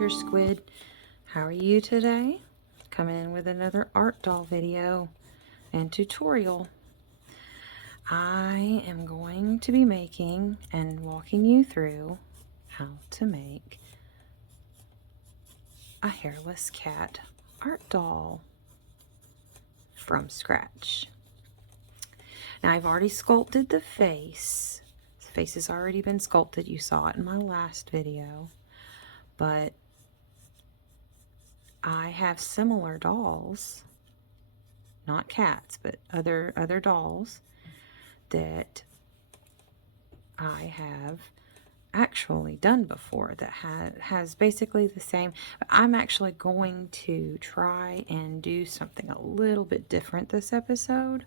Sugar Squid. How are you today? Coming in with another art doll video and tutorial. I am going to be making and walking you through how to make a hairless cat art doll from scratch. Now I've already sculpted the face. The face has already been sculpted. You saw it in my last video. But I have similar dolls, not cats, but other dolls that I have actually done before that has basically the same. I'm actually going to try and do something a little bit different this episode.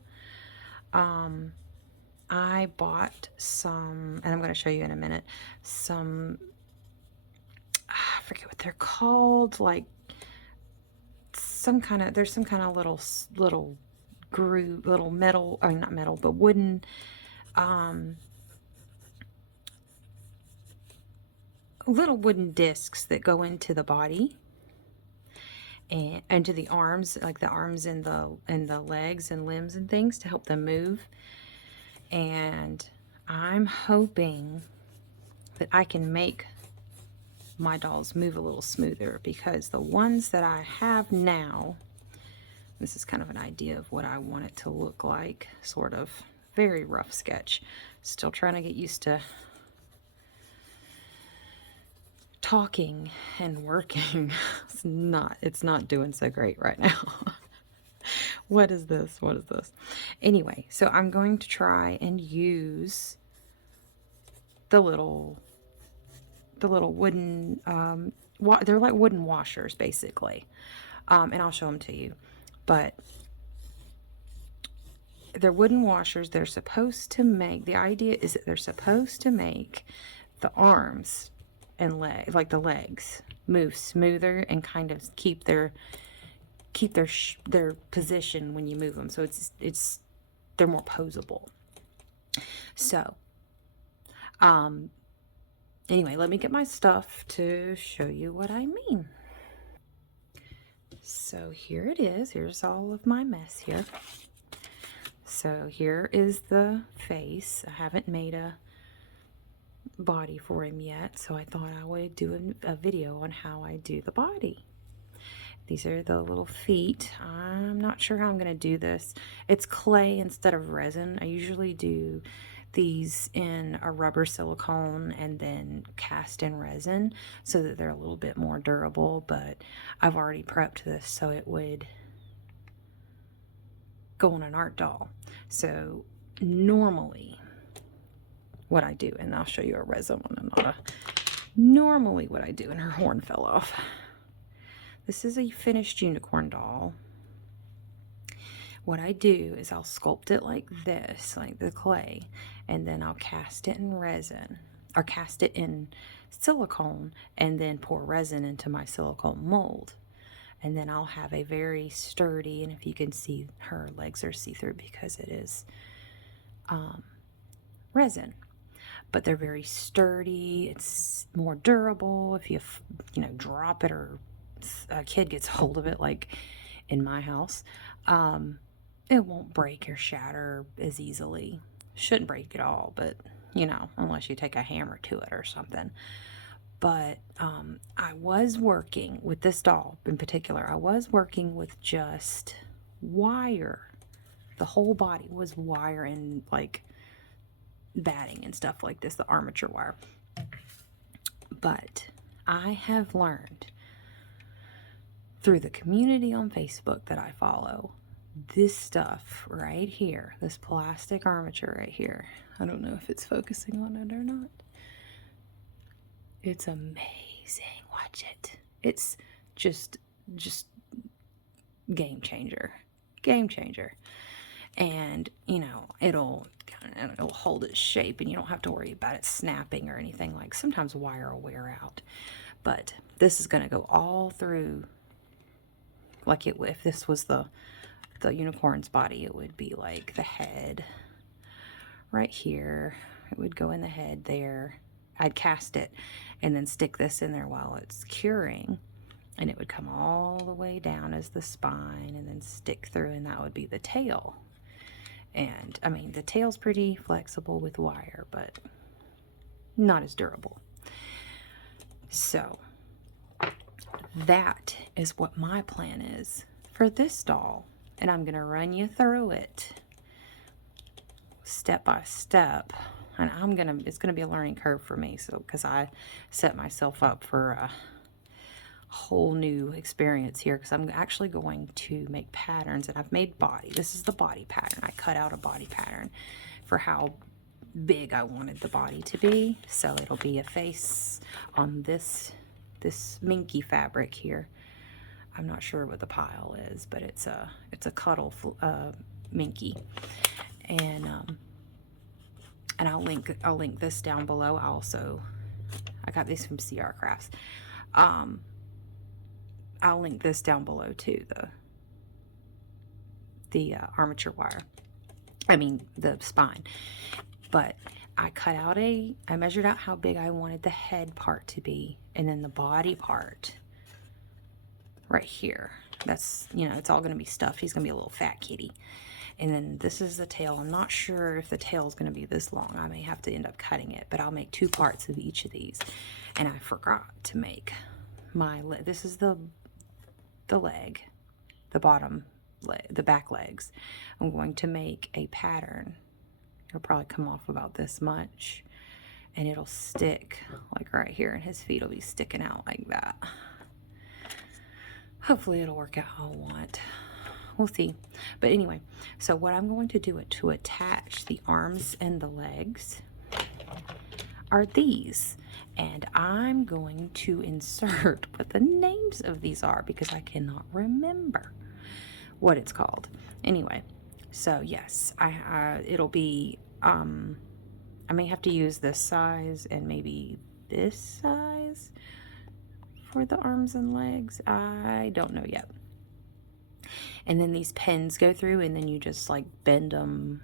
I bought some, and I'm going to show you in a minute, some, I forget what they're called, like there's some kind of little groove, little metal, I mean not metal, but wooden, little wooden discs that go into the body and into the arms, like the arms and the legs and limbs and things to help them move. And I'm hoping that I can make my dolls move a little smoother, because the ones that I have now, this is kind of an idea of what I want it to look like, sort of very rough sketch. Still trying to get used to talking and working. It's not doing so great right now. What is this? Anyway, so I'm going to try and use the little wooden, they're like wooden washers basically, and I'll show them to you. But they're wooden washers. They're supposed to make, the idea is that they're supposed to make the arms and like the legs move smoother and kind of keep their position when you move them, so they're more posable. So anyway, let me get my stuff to show you what I mean. So here it is. Here's all of my mess here. So here is the face. I haven't made a body for him yet, so I thought I would do a video on how I do the body. These are the little feet. I'm not sure how I'm going to do this. It's clay instead of resin. I usually do these in a rubber silicone and then cast in resin so that they're a little bit more durable, but I've already prepped this so it would go on an art doll. So normally what I do, and I'll show you a resin one and not a, normally what I do, and her horn fell off. This is a finished unicorn doll. What I do is I'll sculpt it like this, like the clay, and then I'll cast it in resin, or cast it in silicone, and then pour resin into my silicone mold. And then I'll have a very sturdy, and if you can see, her legs are see-through because it is resin. But they're very sturdy. It's more durable. If you drop it or a kid gets hold of it, like in my house, it won't break or shatter as easily. Shouldn't break at all, but unless you take a hammer to it or something. But I was working with this doll in particular. I was working with just wire. The whole body was wire and like batting and stuff like this, the armature wire. But I have learned through the community on Facebook that I follow, this stuff right here, this plastic armature right here, I don't know if it's focusing on it or not. It's amazing. Watch it. It's just game changer. And it'll hold its shape, and you don't have to worry about it snapping or anything. Like sometimes wire will wear out, but this is going to go all through. Like if this was the unicorn's body, it would be like the head right here. It would go in the head there, I'd cast it and then stick this in there while it's curing, and it would come all the way down as the spine and then stick through, and that would be the tail. And I mean, the tail's pretty flexible with wire, but not as durable. So that is what my plan is for this doll, and I'm gonna run you through it step by step. And it's gonna be a learning curve for me, so because I set myself up for a whole new experience here, because I'm actually going to make patterns, and I've made body. This is the body pattern. I cut out a body pattern for how big I wanted the body to be. So it'll be a face on this Minky Fabric here. I'm not sure what the pile is, but it's a Cotter Minky. And I'll link this down below. I got these from CR Crafts. I'll link this down below too, the armature wire. I mean the spine. But I measured out how big I wanted the head part to be, and then the body part right here. That's, it's all gonna be stuffed. He's gonna be a little fat kitty. And then this is the tail. I'm not sure if the tail is going to be this long. I may have to end up cutting it, but I'll make 2 parts of each of these. And I forgot to make my leg. This is the leg, the bottom leg, the back legs. I'm going to make a pattern. It'll probably come off about this much, and it'll stick like right here, and his feet will be sticking out like that. Hopefully it'll work out how I want. We'll see. But anyway, so what I'm going to do to attach the arms and the legs are these. And I'm going to insert what the names of these are, because I cannot remember what it's called. Anyway, so yes, it'll be, I may have to use this size and maybe this size for the arms and legs. I don't know yet. And then these pins go through, and then you just like bend them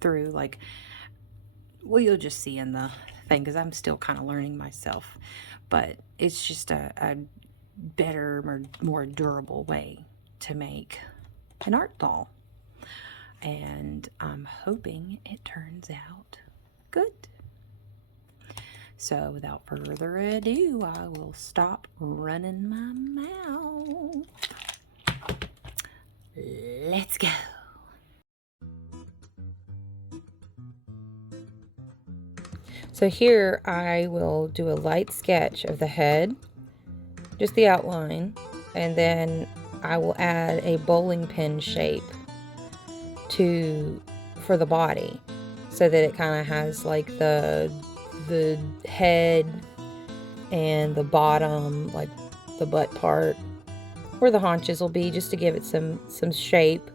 through, like, well, you'll just see in the thing, because I'm still kind of learning myself. But it's just a better, more durable way to make an art doll. And I'm hoping it turns out good. So without further ado, I will stop running my mouth. Let's go. So here I will do a light sketch of the head, just the outline, and then I will add a bowling pin shape for the body, so that it kind of has like the head and the bottom, like the butt part, where the haunches will be, just to give it some shape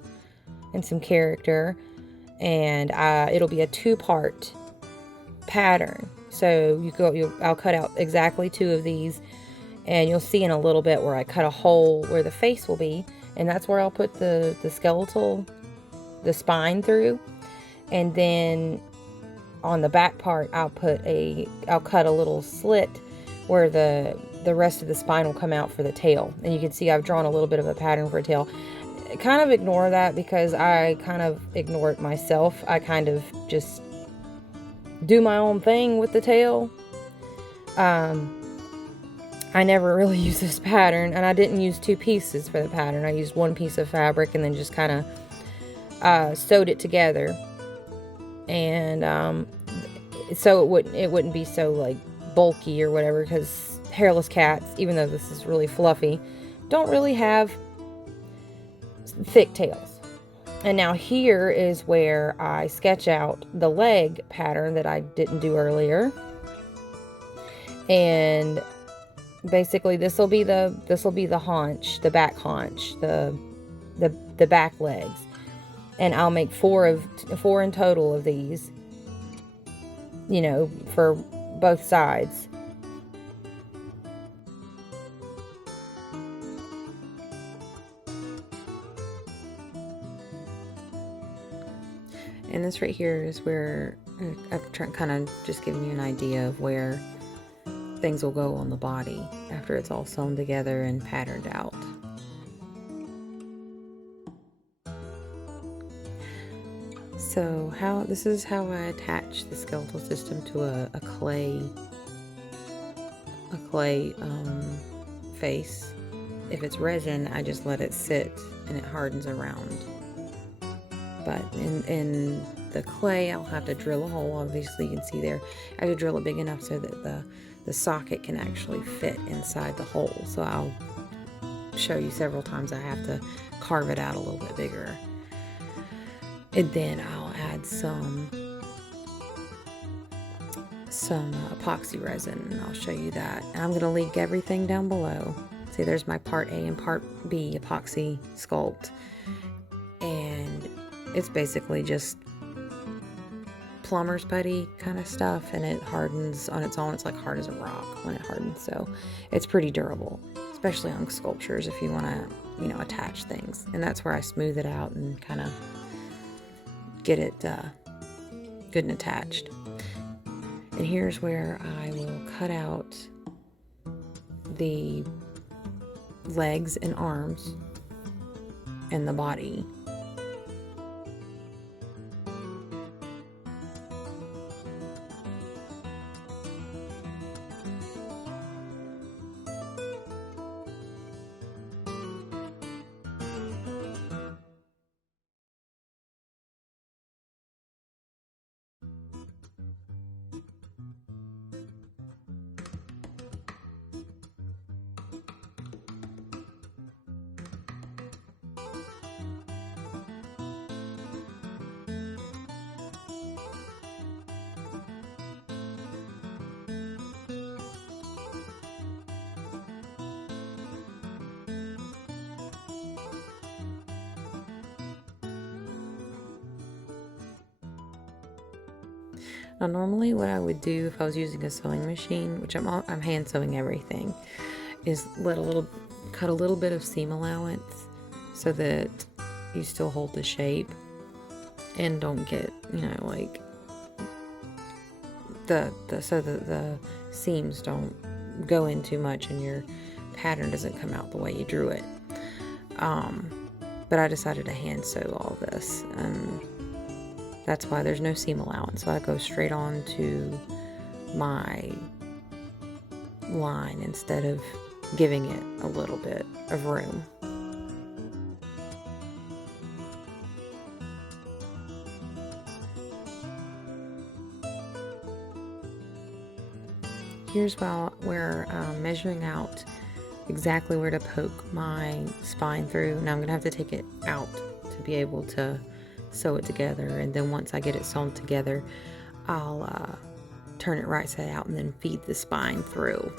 and some character. And it'll be a 2-part pattern. So I'll cut out exactly 2 of these, and you'll see in a little bit where I cut a hole where the face will be, and that's where I'll put the skeletal, the spine through. And then on the back part, I'll cut a little slit where the rest of the spine will come out for the tail. And you can see I've drawn a little bit of a pattern for a tail. Kind of ignore that, because I kind of ignore it myself. I kind of just do my own thing with the tail. I never really use this pattern, and I didn't use 2 pieces for the pattern. I used 1 piece of fabric and then just kind of sewed it together. And so it wouldn't be so like bulky or whatever, because hairless cats, even though this is really fluffy, don't really have thick tails. And now here is where I sketch out the leg pattern that I didn't do earlier. And basically this will be the haunch, the back haunch, the back legs. And I'll make 4 in total of these, for both sides. And this right here is where I've kind of just giving you an idea of where things will go on the body after it's all sewn together and patterned out. So this is how I attach the skeletal system to a clay face. If it's resin, I just let it sit and it hardens around. But in the clay, I'll have to drill a hole. Obviously, you can see there. I have to drill it big enough so that the socket can actually fit inside the hole. So I'll show you several times I have to carve it out a little bit bigger. And then I'll add some epoxy resin, and I'll show you that. And I'm going to link everything down below. See, there's my part A and part B epoxy sculpt. And it's basically just plumber's putty kind of stuff, and it hardens on its own. It's like hard as a rock when it hardens, so it's pretty durable, especially on sculptures if you want to, you know, attach things. And that's where I smooth it out and kind of get it good and attached. And here's where I will cut out the legs and arms and the body. Now normally what I would do if I was using a sewing machine, which I'm hand sewing everything, is cut a little bit of seam allowance so that you still hold the shape and don't get, you know, like so that the seams don't go in too much and your pattern doesn't come out the way you drew it. But I decided to hand sew all this, and that's why there's no seam allowance. So I go straight on to my line instead of giving it a little bit of room. Here's where I'm measuring out exactly where to poke my spine through. Now I'm going to have to take it out to be able to sew it together, and then once I get it sewn together, I'll turn it right side out and then feed the spine through.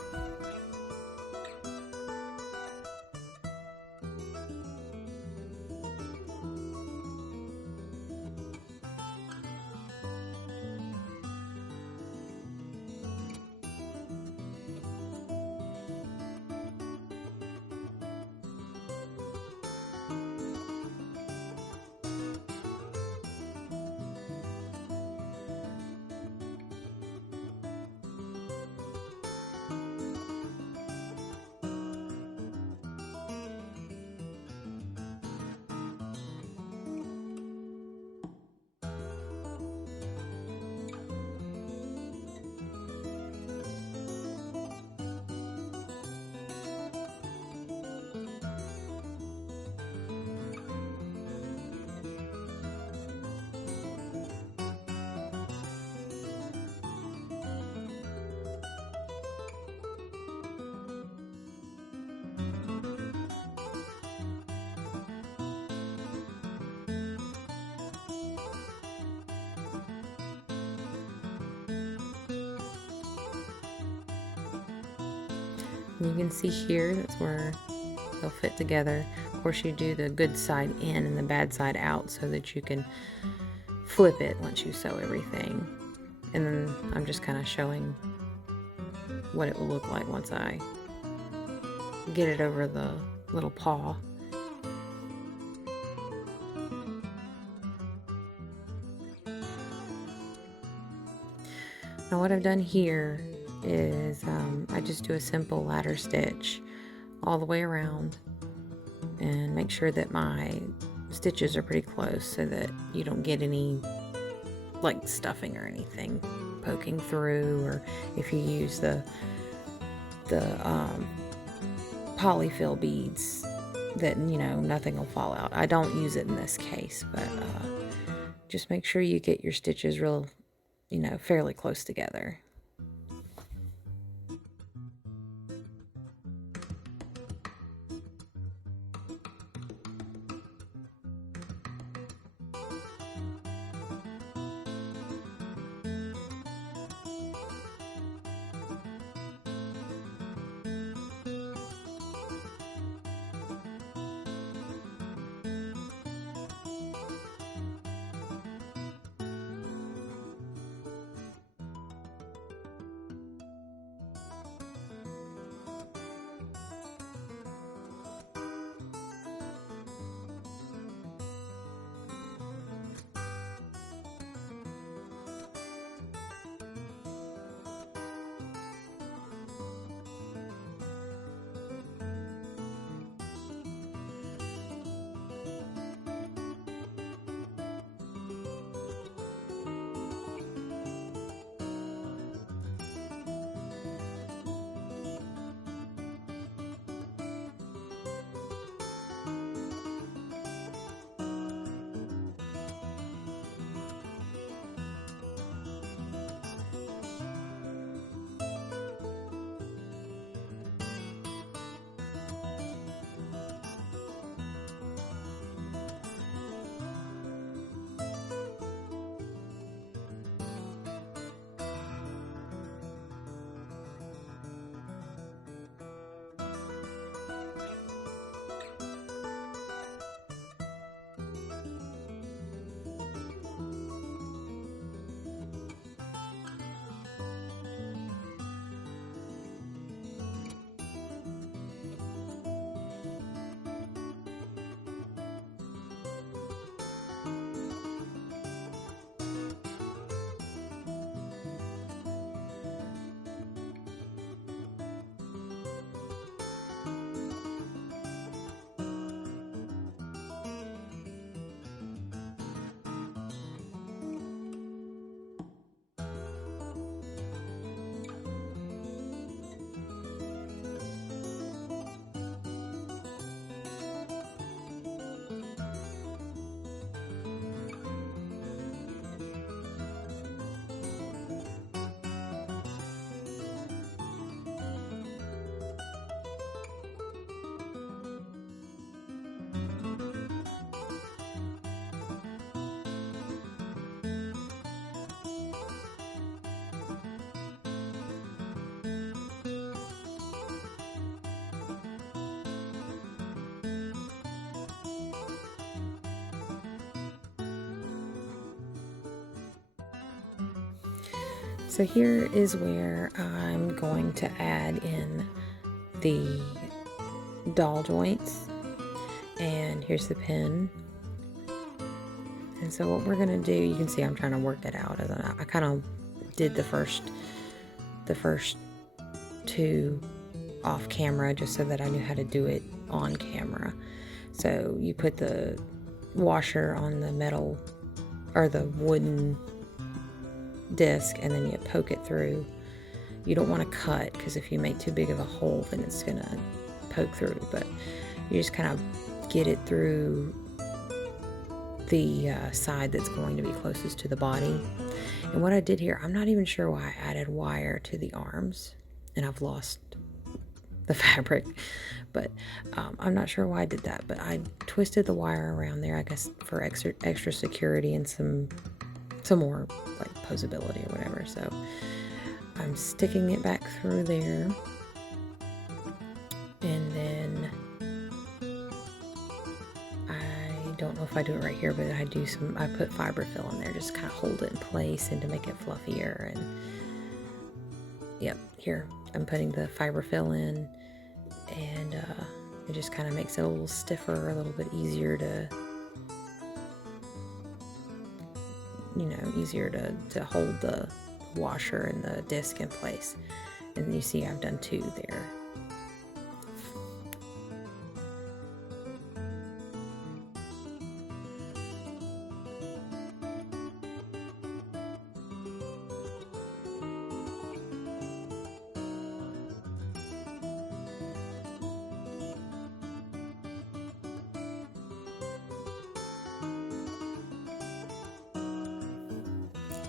And you can see here, that's where they'll fit together. Of course, you do the good side in and the bad side out so that you can flip it once you sew everything. And then I'm just kind of showing what it will look like once I get it over the little paw. Now what I've done here is I just do a simple ladder stitch all the way around and make sure that my stitches are pretty close so that you don't get any like stuffing or anything poking through, or if you use the polyfill beads, that nothing will fall out. I don't use it in this case, but just make sure you get your stitches real fairly close together. So here is where I'm going to add in the doll joints, and here's the pin. And so what we're gonna do, you can see I'm trying to work it out as I kind of did the first two off camera just so that I knew how to do it on camera. So you put the washer on the metal or the wooden disc, and then you poke it through. You don't want to cut, because if you make too big of a hole, then it's gonna poke through, but you just kind of get it through the side that's going to be closest to the body. And what I did here, I'm not even sure why I added wire to the arms, and I've lost the fabric, but I'm not sure why I did that, but I twisted the wire around there, I guess for extra security and some more like posability or whatever. So I'm sticking it back through there, and then I don't know if I do it right here, but I put fiberfill in there, just kind of hold it in place and to make it fluffier. And yep, here I'm putting the fiberfill in, and it just kind of makes it a little stiffer, a little bit easier to hold the washer and the disc in place. And you see I've done 2 there.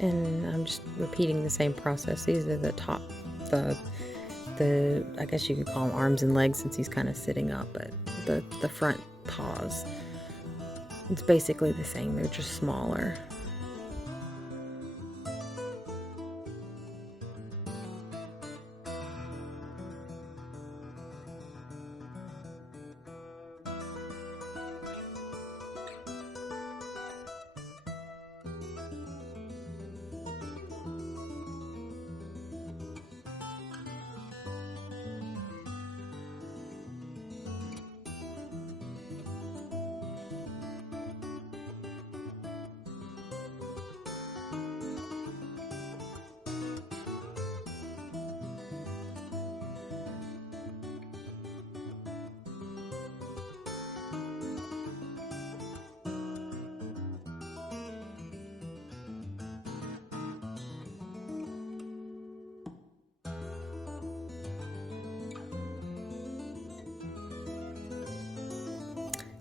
And I'm just repeating the same process. These are the top, I guess you could call them arms and legs since he's kind of sitting up, but the front paws. It's basically the same, they're just smaller.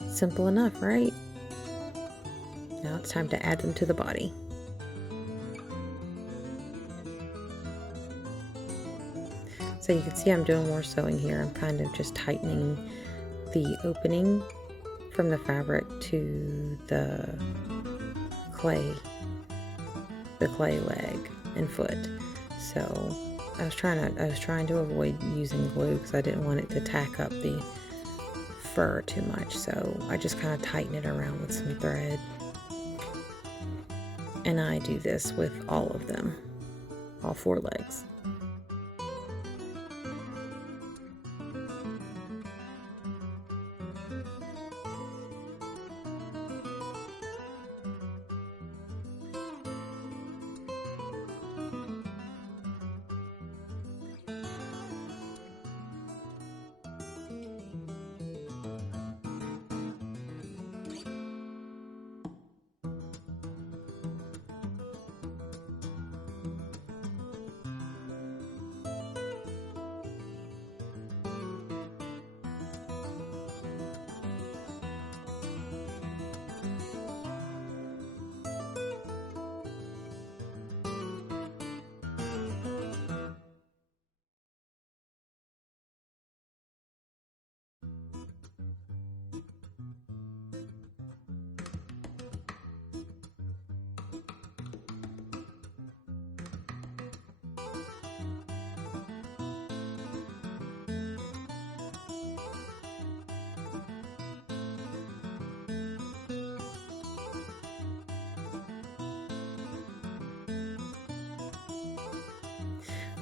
Simple enough, right? Now it's time to add them to the body. So you can see I'm doing more sewing here. I'm kind of just tightening the opening from the fabric to the clay leg and foot. So I was trying to avoid using glue because I didn't want it to tack up the fur too much, so I just kind of tighten it around with some thread. And I do this with all of them, all 4 legs.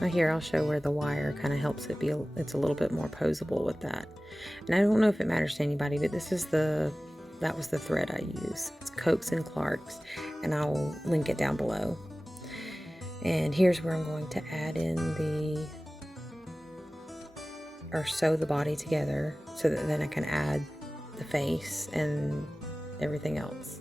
Now here I'll show where the wire kind of helps it be, it's a little bit more posable with that. And I don't know if it matters to anybody, but this is that was the thread I use. It's Coats and Clark's, and I'll link it down below. And here's where I'm going to add in sew the body together so that then I can add the face and everything else.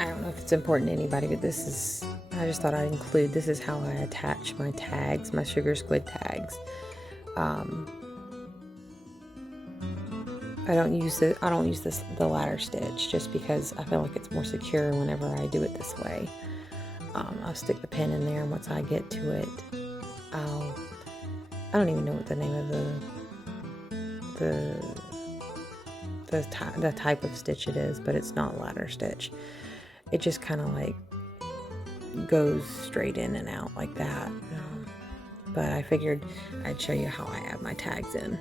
I don't know if it's important to anybody, but this is, I just thought I'd include, this is how I attach my tags, my sugar squid tags. I don't use the ladder stitch just because I feel like it's more secure whenever I do it this way. I'll stick the pin in there, and once I get to it, I don't even know what the name of the type of stitch it is, but it's not ladder stitch. It just kind of like goes straight in and out like that. But I figured I'd show you how I add my tags in.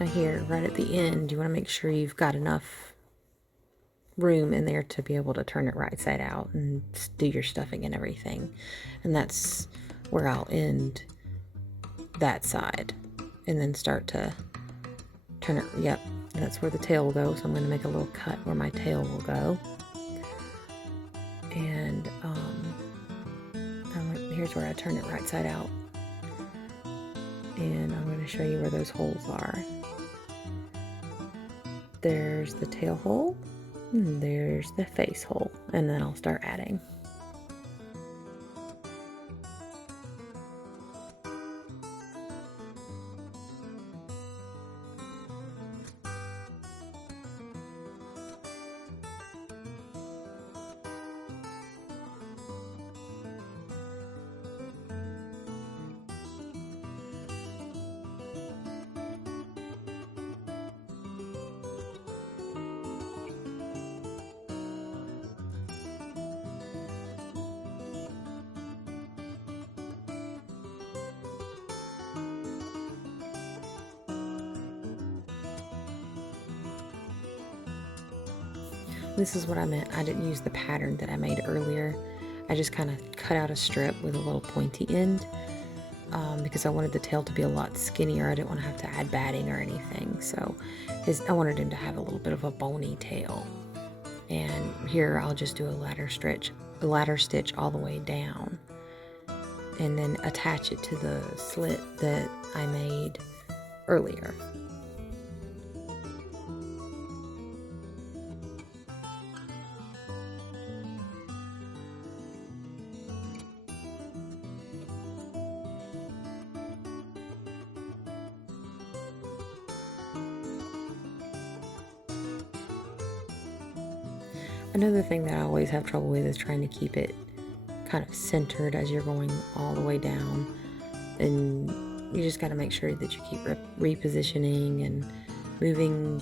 Now here, right at the end, you want to make sure you've got enough room in there to be able to turn it right side out and do your stuffing and everything. And that's where I'll end that side and then start to turn it. Yep, that's where the tail will go. So I'm going to make a little cut where my tail will go. And here's where I turn it right side out. And I'm going to show you where those holes are. There's the tail hole, and there's the face hole, and then I'll start adding. This is what I meant. I didn't use the pattern that I made earlier. I just kind of cut out a strip with a little pointy end because I wanted the tail to be a lot skinnier. I didn't want to have to add batting or anything. So I wanted him to have a little bit of a bony tail. And here I'll just do a ladder stitch all the way down. And then attach it to the slit that I made earlier. Another thing that I always have trouble with is trying to keep it kind of centered as you're going all the way down. And you just got to make sure that you keep repositioning and moving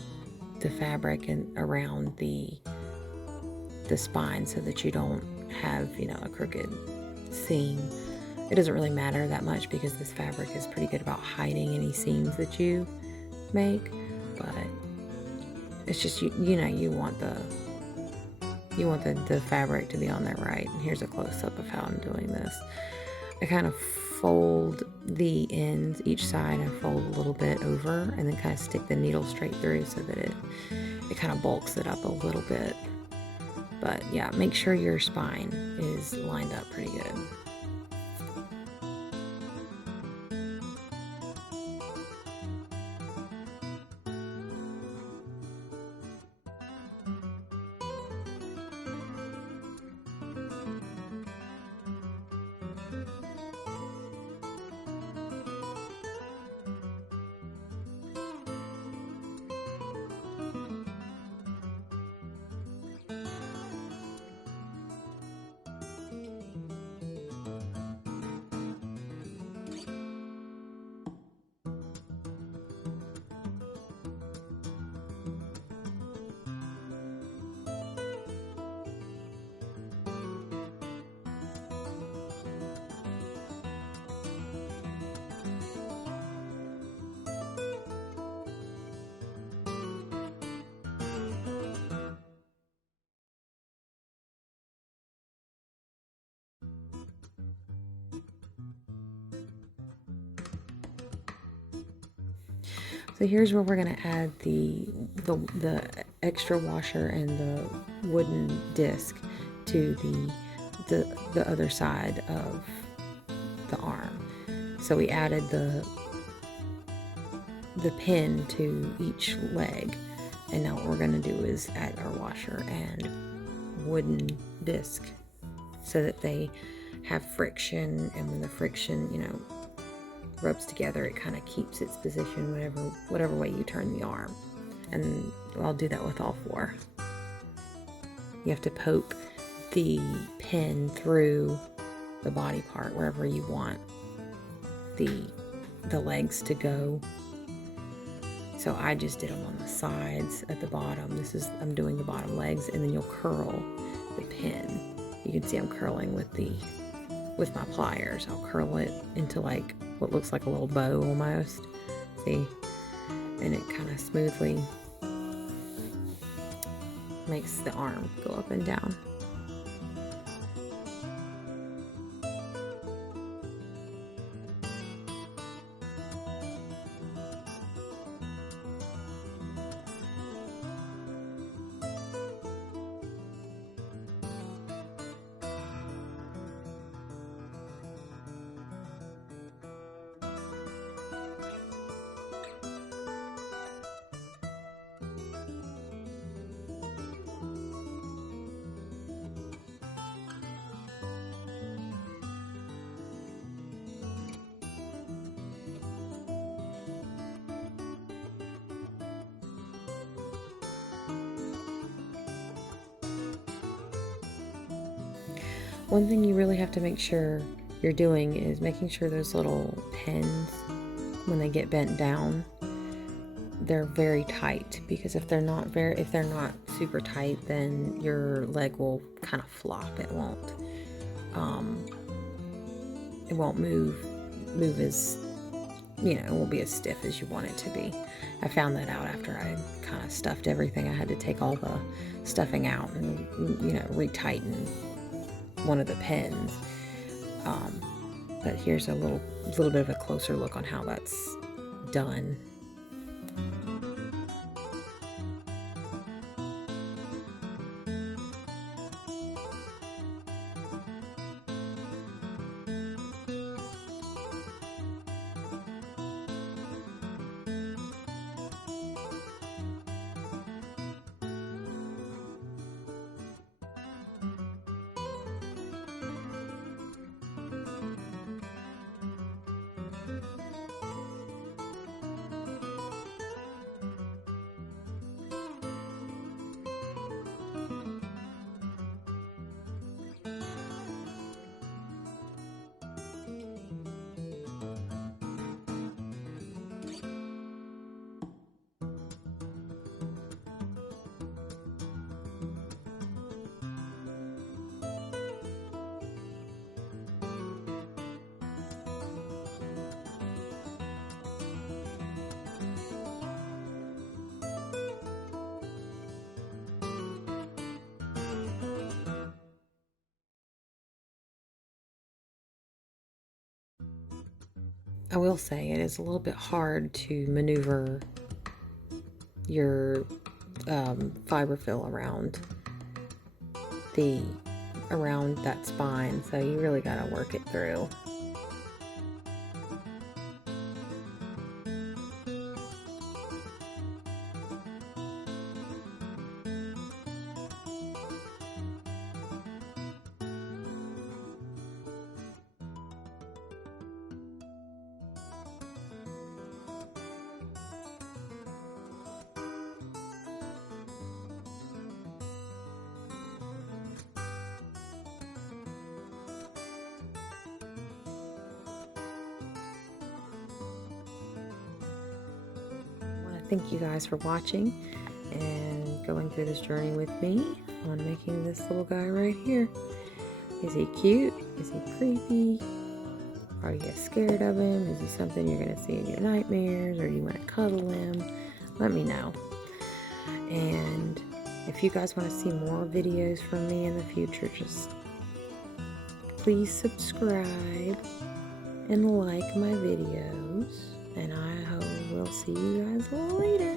the fabric and around the spine so that you don't have, you know, a crooked seam. It doesn't really matter that much because this fabric is pretty good about hiding any seams that you make, but it's just, you know, you want the fabric to be on there right. And here's a close-up of how I'm doing this. I kind of fold the ends, each side I fold a little bit over and then kind of stick the needle straight through so that it kind of bulks it up a little bit. But yeah, make sure your spine is lined up pretty good. So here's where we're going to add the extra washer and the wooden disc to the other side of the arm. So we added the pin to each leg, and now what we're going to do is add our washer and wooden disc so that they have friction, and when the friction, you know, rubs together, it kind of keeps its position whatever way you turn the arm. And I'll do that with all four. You have to poke the pin through the body part wherever you want the legs to go. So I just did them on the sides at the bottom. I'm doing the bottom legs, and then you'll curl the pin. You can see I'm curling with my pliers. I'll curl it into like what looks like a little bow almost. See? And it kind of smoothly makes the arm go up and down. One thing you really have to make sure you're doing is making sure those little pins, when they get bent down, they're very tight, because if they're not super tight, then your leg will kind of flop. It won't move as, you know, it won't be as stiff as you want it to be. I found that out after I kind of stuffed everything. I had to take all the stuffing out and, you know, retighten one of the pins. But here's a little bit of a closer look on how that's done. I will say it is a little bit hard to maneuver your fiberfill around that spine, so you really got to work it through. Thank you guys for watching and going through this journey with me on making this little guy right here. Is he cute? Is he creepy? Are you scared of him? Is he something you're going to see in your nightmares, or do you want to cuddle him? Let me know. And if you guys want to see more videos from me in the future, just please subscribe and like my videos. And I hope we'll see you guys later.